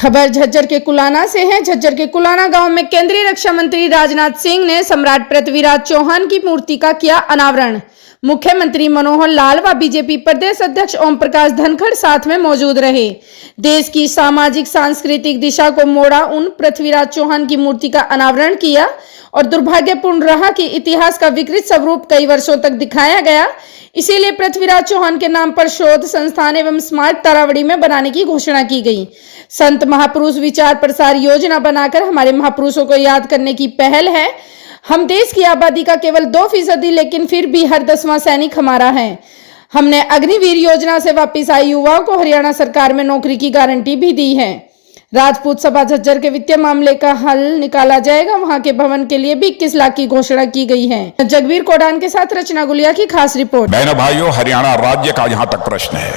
खबर झज्जर के कुलाना से है। झज्जर के कुलाना गांव में केंद्रीय रक्षा मंत्री राजनाथ सिंह ने सम्राट पृथ्वीराज चौहान की मूर्ति का किया अनावरण। मुख्यमंत्री मनोहर लाल व बीजेपी प्रदेश अध्यक्ष ओम प्रकाश धनखड़ साथ में मौजूद रहे। देश की सामाजिक सांस्कृतिक दिशा को मोड़ा उन पृथ्वीराज चौहान की मूर्ति का अनावरण किया और दुर्भाग्यपूर्ण रहा कि इतिहास का विकृत स्वरूप कई वर्षों तक दिखाया गया। इसीलिए पृथ्वीराज चौहान के नाम पर शोध संस्थान एवं स्मारक तारावड़ी में बनाने की घोषणा की गई। संत महापुरुष विचार प्रसार योजना बनाकर हमारे महापुरुषों को याद करने की पहल है। हम देश की आबादी का केवल 2% लेकिन फिर भी हर 10वां सैनिक हमारा है। हमने अग्निवीर योजना से वापिस आए युवाओं को हरियाणा सरकार में नौकरी की गारंटी भी दी है। राजपूत सभा झज्जर के वित्तीय मामले का हल निकाला जाएगा। वहां के भवन के लिए भी 21 लाख की घोषणा की गई है। जगबीर कोडान के साथ रचना गुलिया की खास रिपोर्ट। बहनों भाइयों, हरियाणा राज्य का जहां तक प्रश्न है,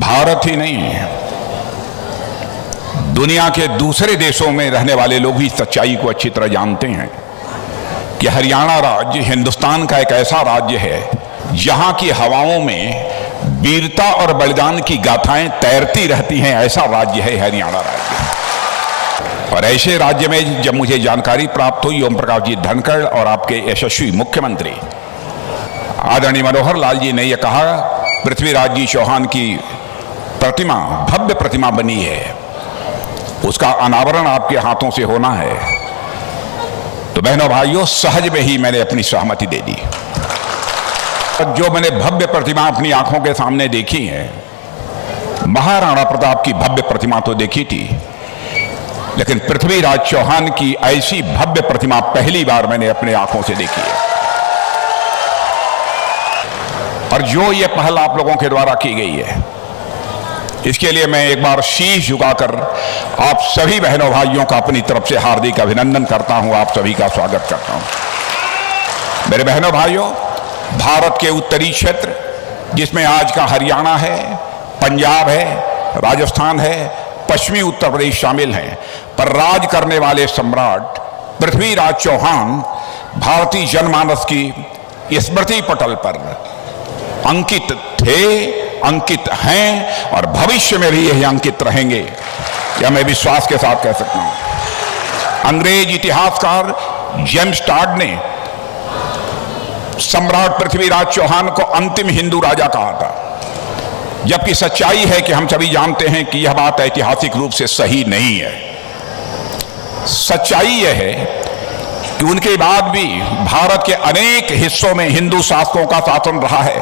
भारत ही नहीं, दुनिया के दूसरे देशों में रहने वाले लोग भी सच्चाई को अच्छी तरह जानते हैं कि हरियाणा राज्य हिंदुस्तान का एक ऐसा राज्य है जहां की हवाओं में वीरता और बलिदान की गाथाएं तैरती रहती हैं। ऐसा राज्य है हरियाणा राज्य। और ऐसे राज्य में जब मुझे जानकारी प्राप्त हुई, ओम प्रकाश जी धनखड़ और आपके यशस्वी मुख्यमंत्री आदरणीय मनोहर लाल जी ने यह कहा, पृथ्वीराज जी चौहान की प्रतिमा, भव्य प्रतिमा बनी है, उसका अनावरण आपके हाथों से होना है, तो बहनों भाइयों, सहज में ही मैंने अपनी सहमति दे दी। जो मैंने भव्य प्रतिमा अपनी आंखों के सामने देखी है, महाराणा प्रताप की भव्य प्रतिमा तो देखी थी, लेकिन पृथ्वीराज चौहान की ऐसी भव्य प्रतिमा पहली बार मैंने अपने आंखों से देखी है। और जो ये पहल आप लोगों के द्वारा की गई है, इसके लिए मैं एक बार शीश झुकाकर आप सभी बहनों भाइयों का अपनी तरफ से हार्दिक अभिनंदन करता हूं, आप सभी का स्वागत करता हूं। मेरे बहनों भाइयों, भारत के उत्तरी क्षेत्र जिसमें आज का हरियाणा है, पंजाब है, राजस्थान है, पश्चिमी उत्तर प्रदेश शामिल हैं, पर राज करने वाले सम्राट पृथ्वीराज चौहान भारतीय जनमानस की स्मृति पटल पर अंकित थे, अंकित हैं और भविष्य में भी यही अंकित रहेंगे, यह मैं विश्वास के साथ कह सकता हूं। अंग्रेज इतिहासकार जेम्स टॉड ने सम्राट पृथ्वीराज चौहान को अंतिम हिंदू राजा कहा था, जबकि सच्चाई है कि हम सभी जानते हैं कि यह बात ऐतिहासिक रूप से सही नहीं है। सच्चाई यह है कि उनके बाद भी भारत के अनेक हिस्सों में हिंदू शासकों का शासन रहा है,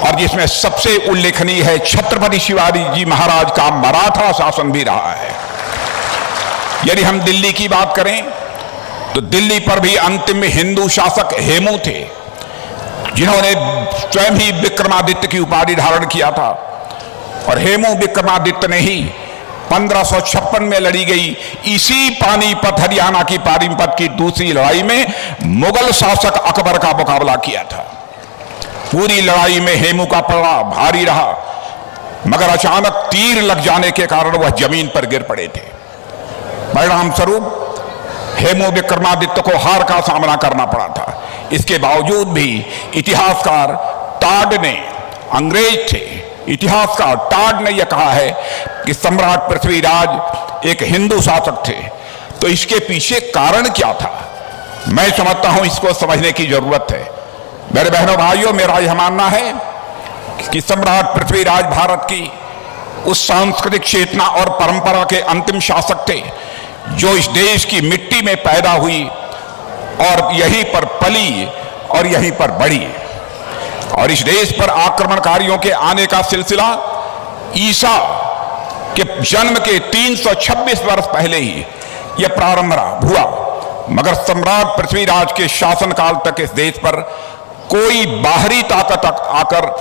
और जिसमें सबसे उल्लेखनीय है छत्रपति शिवाजी जी महाराज का मराठा शासन भी रहा है। यदि हम दिल्ली की बात करें तो दिल्ली पर भी अंतिम हिंदू शासक हेमू थे, जिन्होंने स्वयं ही विक्रमादित्य की उपाधि धारण किया था। और हेमू विक्रमादित्य ने ही 1556 में लड़ी गई इसी पानीपत, हरियाणा की पानीपत की दूसरी लड़ाई में मुगल शासक अकबर का मुकाबला किया था। पूरी लड़ाई में हेमू का पलड़ा भारी रहा, मगर अचानक तीर लग जाने के कारण वह जमीन पर गिर पड़े थे। परिणाम स्वरूप हेमू विक्रमादित्य को हार का सामना करना पड़ा था। इसके बावजूद भी इतिहासकार टॉड ने, अंग्रेज थे, इतिहासकार टॉड ने यह कहा है कि सम्राट पृथ्वीराज एक हिंदू शासक थे। तो इसके पीछे कारण क्या था, मैं समझता हूं इसको समझने की जरूरत है। मेरे बहनों भाइयों, मेरा यह मानना है कि सम्राट पृथ्वीराज भारत की उस सांस्कृतिक चेतना और परंपरा के अंतिम शासक थे जो इस देश की मिट्टी में पैदा हुई और यहीं पर पली और यहीं पर बढ़ी। और इस देश पर आक्रमणकारियों के आने का सिलसिला ईसा के जन्म के 326 वर्ष पहले ही यह प्रारंभ हुआ, मगर सम्राट पृथ्वीराज के शासनकाल तक इस देश पर कोई बाहरी ताकत आकर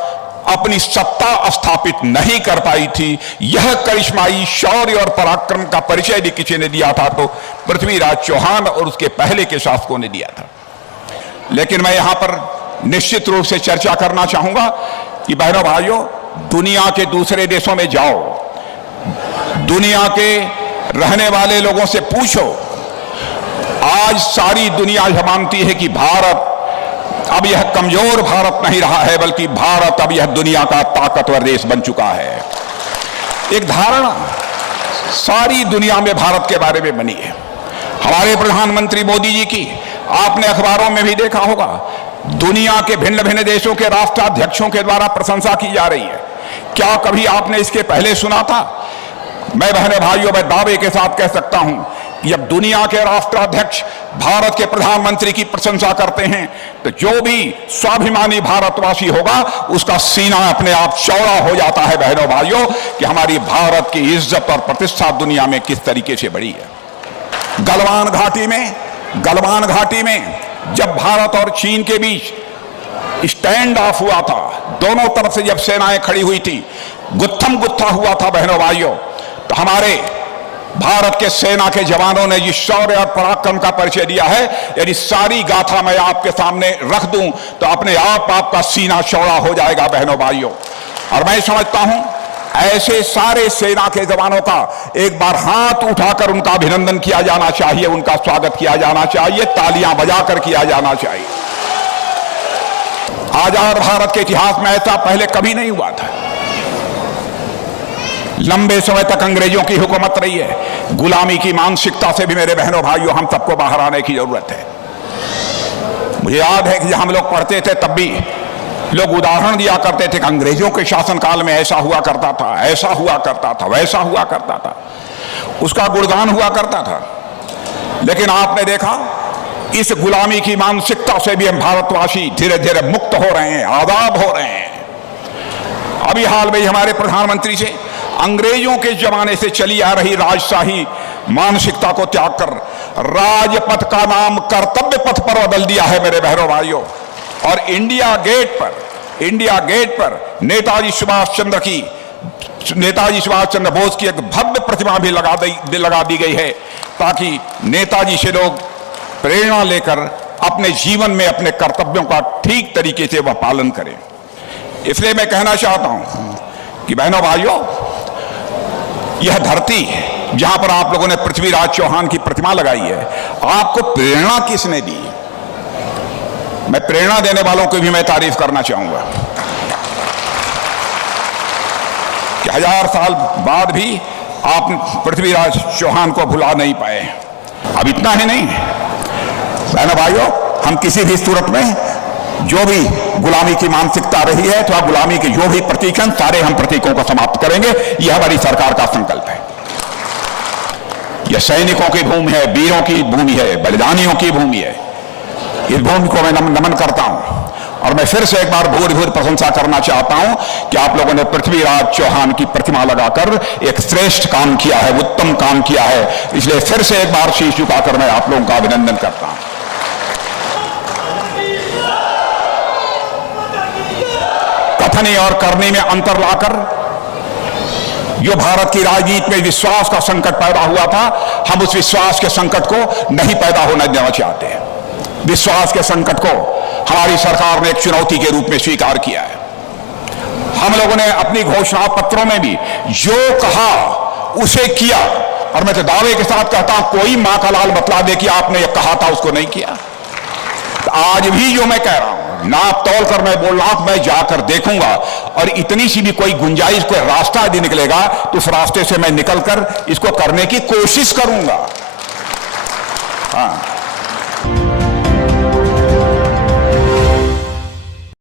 अपनी सत्ता स्थापित नहीं कर पाई थी। यह करिश्माई शौर्य और पराक्रम का परिचय यदि किसी ने दिया था तो पृथ्वीराज चौहान और उसके पहले के शासकों ने दिया था। लेकिन मैं यहां पर निश्चित रूप से चर्चा करना चाहूंगा कि बहनों भाइयों, दुनिया के दूसरे देशों में जाओ, दुनिया के रहने वाले लोगों से पूछो, आज सारी दुनिया यह मानती है कि भारत अब यह कमजोर भारत नहीं रहा है, बल्कि भारत अब यह दुनिया का ताकतवर देश बन चुका है। एक धारणा सारी दुनिया में भारत के बारे में बनी है। हमारे प्रधानमंत्री मोदी जी की आपने अखबारों में भी देखा होगा, दुनिया के भिन्न भिन्न देशों के राष्ट्राध्यक्षों के द्वारा प्रशंसा की जा रही है। क्या कभी आपने इसके पहले सुना था? मैं बहनों भाइयों, मैं दावे के साथ कह सकता हूं कि जब दुनिया के राष्ट्राध्यक्ष भारत के प्रधानमंत्री की प्रशंसा करते हैं तो जो भी स्वाभिमानी भारतवासी होगा उसका सीना अपने आप चौड़ा हो जाता है बहनों भाइयों, कि हमारी भारत की इज्जत और प्रतिष्ठा दुनिया में किस तरीके से बढ़ी है। गलवान घाटी में जब भारत और चीन के बीच स्टैंड ऑफ हुआ था, दोनों तरफ से जब सेनाएं खड़ी हुई थी, गुत्थम गुत्था हुआ था बहनों भाइयों, तो हमारे भारत के सेना के जवानों ने जिस शौर्य और पराक्रम का परिचय दिया है, यदि सारी गाथा मैं आपके सामने रख दूं तो अपने आप आपका सीना चौड़ा हो जाएगा बहनों भाइयों। और मैं समझता हूं ऐसे सारे सेना के जवानों का एक बार हाथ उठाकर उनका अभिनंदन किया जाना चाहिए, उनका स्वागत किया जाना चाहिए, तालियां बजाकर किया जाना चाहिए। आजाद भारत के इतिहास में ऐसा पहले कभी नहीं हुआ था। लंबे समय तक अंग्रेजों की हुकूमत रही है। गुलामी की मानसिकता से भी मेरे बहनों भाइयों हम सबको बाहर आने की जरूरत है। मुझे याद है कि जब हम लोग पढ़ते थे तब भी लोग उदाहरण दिया करते थे कि अंग्रेजों के शासनकाल में ऐसा हुआ करता था, ऐसा हुआ करता था, वैसा हुआ करता था, उसका गुणगान हुआ करता था। लेकिन आपने देखा इस गुलामी की मानसिकता से भी हम भारतवासी धीरे धीरे मुक्त हो रहे हैं, आजाद हो रहे हैं। अभी हाल में हमारे प्रधानमंत्री से अंग्रेजों के जमाने से चली आ रही राजशाही मानसिकता को त्याग कर राजपथ का नाम कर्तव्य पथ पर बदल दिया है मेरे बहनों भाइयों। और इंडिया गेट पर नेताजी सुभाष चंद्र बोस की एक भव्य प्रतिमा भी लगा दी गई है, ताकि नेताजी से लोग प्रेरणा लेकर अपने जीवन में अपने कर्तव्यों का ठीक तरीके से वह पालन करें। इसलिए मैं कहना चाहता हूं कि बहनों भाइयों, यह धरती जहां पर आप लोगों ने पृथ्वीराज चौहान की प्रतिमा लगाई है, आपको प्रेरणा किसने दी? मैं प्रेरणा देने वालों की भी मैं तारीफ करना चाहूंगा कि 1000 साल बाद भी आप पृथ्वीराज चौहान को भुला नहीं पाए। अब इतना ही नहीं बहनों भाइयों, हम किसी भी सूरत में जो भी गुलामी की मानसिकता रही है अथवा गुलामी के जो भी प्रतीक हैं, सारे हम प्रतीकों को समाप्त करेंगे। यह हमारी सरकार का संकल्प है। यह सैनिकों की भूमि है, वीरों की भूमि है, बलिदानियों की भूमि है। इस भूमि को मैं नमन करता हूं और मैं फिर से एक बार भूरि प्रशंसा करना चाहता हूं कि आप लोगों ने पृथ्वीराज चौहान की प्रतिमा लगाकर एक श्रेष्ठ काम किया है, उत्तम काम किया है। इसलिए फिर से एक बार शीश झुकाकर मैं आप लोगों का अभिनंदन करता हूं। कथनी और करनी में अंतर लाकर जो भारत की राजनीति में विश्वास का संकट पैदा हुआ था, हम उस विश्वास के संकट को नहीं पैदा होने देना चाहते। विश्वास के संकट को हमारी सरकार ने एक चुनौती के रूप में स्वीकार किया है। हम लोगों ने अपनी घोषणा पत्रों में भी जो कहा उसे किया, और मैं तो दावे के साथ कहता हूं, कोई मां का लाल बतला दे कि आपने ये कहा था उसको नहीं किया। तो आज भी जो मैं कह रहा हूं, नाप तोल कर मैं बोल रहा हूं, मैं जाकर देखूंगा और इतनी सी भी कोई गुंजाइश, कोई रास्ता यदि निकलेगा तो उस रास्ते से मैं निकलकर इसको करने की कोशिश करूंगा। हाँ,